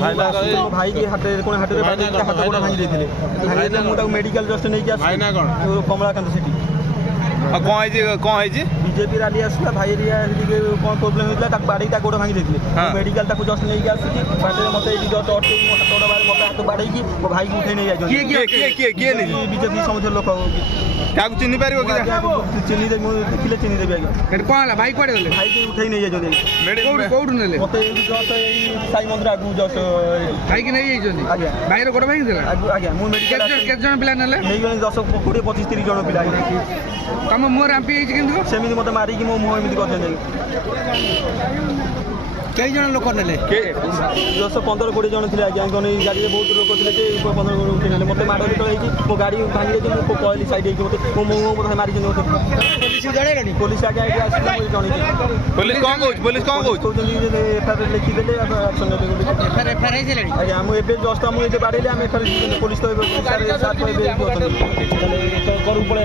भाई की हाथ कोन हाथ रे हाथ गोड़ भांगी देथिले भाई मु ताको मेडिकल जस्ट नै कि भाई ना कोन कमलाकांत सिटी बीजेपी रैली आसला भाई एरिया कौन प्रोब्लेम होता है बाड़ी गोड़ भांगी देते मेडिकल जस्ट नहीं आसी बाटे मत जस्ट अटे हाथ मत हाथ बाड़े मो भाई को उठे नहीं जाए बीजेपी समझ लोक चिन्ह पार चिन्ह देखिले चिन्ह देवी आगे कौन भाई कौन गले भाई के उठे नहीं जाए कौट ने मत साई मंदिर आगू जस्ट भाई की नहीं जाइछन आज्ञा भाई रो गोड़ भांगी देला आज्ञा मु मेडिकल केत जन पिला नले नहीं गले 10 20 25 30 जन पिला तम मोर एमपी आइछ किंतु सेमिति मते मारी कि मो मुह एमिति करछन कई जन लोक नेले 10-15-20 जन थे आज्ञा गाड़ी में बहुत लोग थे 15 उठे ना मत माड़ होगी मो गाड़ी भांगी देती मुझे कहली साइड मत मो मारी पुलिस आगे पुलिस कौन एफआईआर लिखिदे आज्ञा मुझे जस्ट मुझे बाड़े आम एफआईआर पुलिस तो करू पड़े